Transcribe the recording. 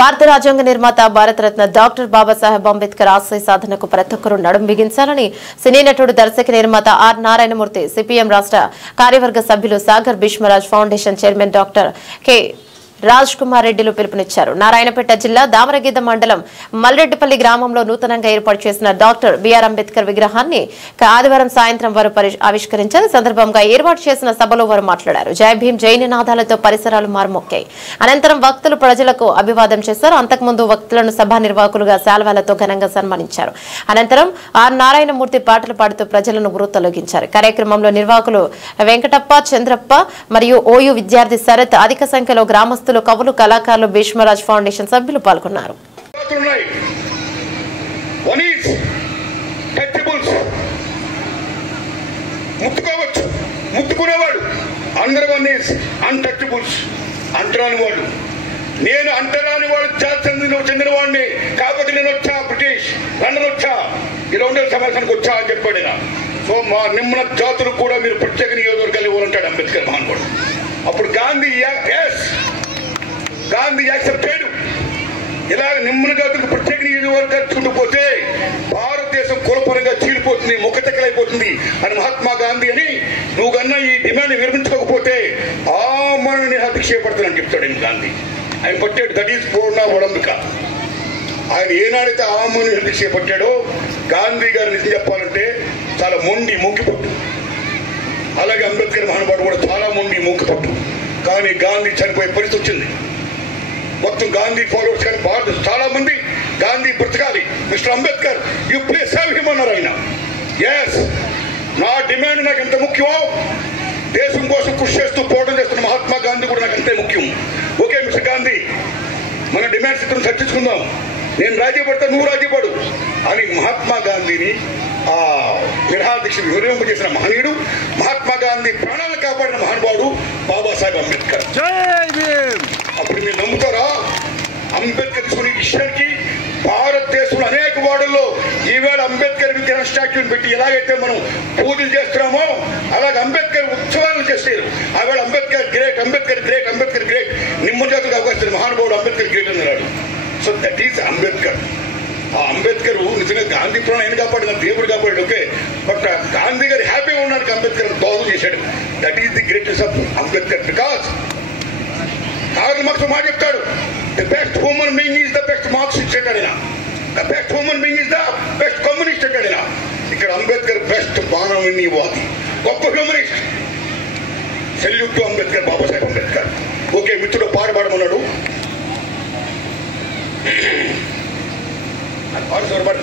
భారత రాజ్యాంగ నిర్మాత భారతరత్న డాక్టర్ బాబాసాహెబ్ అంబేద్కర్ ఆశయ సాధనకు ప్రతి ఒక్కరూ నడుం బిగించాలని సినీ నటుడు దర్శక నిర్మాత ఆర్ నారాయణమూర్తి సిపిఎం రాష్ట్ర కార్యవర్గ సభ్యులు Sagar Bhishmaraj foundation chairman doctor K Raj Kumar రెడ్డిలు పిలుపునిచ్చారు. నారాయణపేట జిల్లా దామరగిద్ద మండలం మల్రెడ్డిపల్లి గ్రామంలో నూతనంగా ఏర్పాటు చేసిన డాక్టర్ బిఆర్ అంబేద్కర్ విగ్రహాన్ని ఆదివారం సాయంత్రం వారు ఆవిష్కరించారు. సందర్భంగా ఏర్పాటు చేసిన సభలో వారు మాట్లాడారు. జై భీం జై నినాదాలతో పరిసరాలు మారుమొక్కాయి. అనంతరం వక్తలు ప్రజలకు అభివాదం చేశారు. అంతకుముందు వక్తులను సభా నిర్వాహకులుగా శాల్వాలతో ఘనంగా సన్మానించారు. అనంతరం ఆర్ నారాయణమూర్తి పాటలు పాడుతూ ప్రజలను ఉర్రూతలొగించారు. కార్యక్రమంలో నిర్వాహకులు వెంకటప్ప, చంద్రప్ప మరియు ఓయూ విద్యార్థి శరత్, అధిక సంఖ్యలో గ్రామస్తులు, కవులు, కళాకారులు, భీష్మరాజ్ ఫౌండేషన్ సభ్యులు పాల్గొన్నారు. నేను అంటరాని వాడు చెందిన వాడిని కాబట్టి నేను వచ్చా, బ్రిటిష్ లండన్ వచ్చా, ఈ 2 సమావేశానికి వచ్చా అని చెప్పాడు. సో మా నిమ్మన జాతులు కూడా మీరు ప్రత్యేక నియోజకవర్గాలు ఇవ్వాలంటాడు అంబేద్కర్ మహానుభావుడు. అప్పుడు గాంధీ యాక్సెప్టెడ్. ఇలాగ నిమ్మన జాతులకు ప్రత్యేక నియోజకవర్గాలు చుట్టుపోతే భారతదేశం కులపరంగా చీలిపోతుంది, ముఖచెక్కలైపోతుంది అని మహాత్మా గాంధీ అని నువ్వు కన్నా ఈ డిమాండ్ నిర్మించకపోతే ఆమరణ దీక్ష చేపడతానని చెప్తాడు గాంధీ. ఆయన పట్టాడు. దట్ ఈస్ పూర్ణ వడంబిక. ఆయన ఏనాడైతే ఆమరణ దీక్ష చేపట్టాడో గాంధీ గారు నిజం చెప్పాలంటే చాలా మొండి మూకిపట్టు. అలాగే అంబేద్కర్ మహానుభావుడు కూడా చాలా మొండి మూకిపట్టు. కానీ గాంధీ చనిపోయే పరిస్థితి వచ్చింది. మొత్తం గాంధీ ఫాలోవర్స్ కానీ భారత చాలా మంది గాంధీ బ్రతకాలి, mister Ambedkar you please save him అన్నారు ఆయన. ఎస్, నా డిమాండ్ నాకు ఎంత ముఖ్యమో దేశం కోసం కృషి చేస్తూ పోరాటం చేస్తున్న మహాత్మా గాంధీ కూడా నాకు అంతే ముఖ్యం. ఓకే మిస్టర్ గాంధీ, మన డిమాండ్స్ ఇద్దరం చర్చించుకుందాం, నేను రాజీ పడతా, నువ్వు రాజీ పడు అని మహాత్మా గాంధీని ఆ నిరాహార దీక్ష వివరింపజేసిన మహనీయుడు, మహాత్మా గాంధీ ప్రాణాలను కాపాడిన మహానుభావుడు బాబాసాహెబ్ అంబేద్కర్. అప్పుడు మీరు నమ్ముతారా? అంబేద్కర్ తీసుకునే విషయానికి భారతదేశంలో అనేక వార్డుల్లో ఈవేళ అంబేద్కర్ విగ్రహ స్టాచ్యూని పెట్టి ఎలాగైతే మనం పూజలు చేస్తున్నామో అలాగే అంబేద్కర్ ఉత్సవాలు చేస్తారు. ఆవేళ Ambedkar great, Ambedkar great, Ambedkar great, నిమ్మ జాతులకు అవకాశం మహానుభావుడు అంబేద్కర్ గ్రేట్ అన్నాడు. So that is Ambedkar. ఆ అంబేద్కర్ నిజంగా గాంధీ ప్రాణం ఆయన కాపాడు, దేవుడు కాపాడు. ఓకే, బట్ గాంధీ గారు హ్యాపీగా ఉండడానికి అంబేద్కర్ దోహదం చేశాడు. That is the greatest of Ambedkar. Because Karl Marx మాట చెప్తాడు, the best human being is the best Marxist అంటాడు ఆయన. The best human being is the best communist అంటాడు ఆయన. ఇక్కడ అంబేద్కర్ బెస్ట్ మానవీయవాది, గొప్ప humanist. Salute to Ambedkar, Babasaheb Ambedkar. Okay, మిత్రుడు పాడమన్నాడు.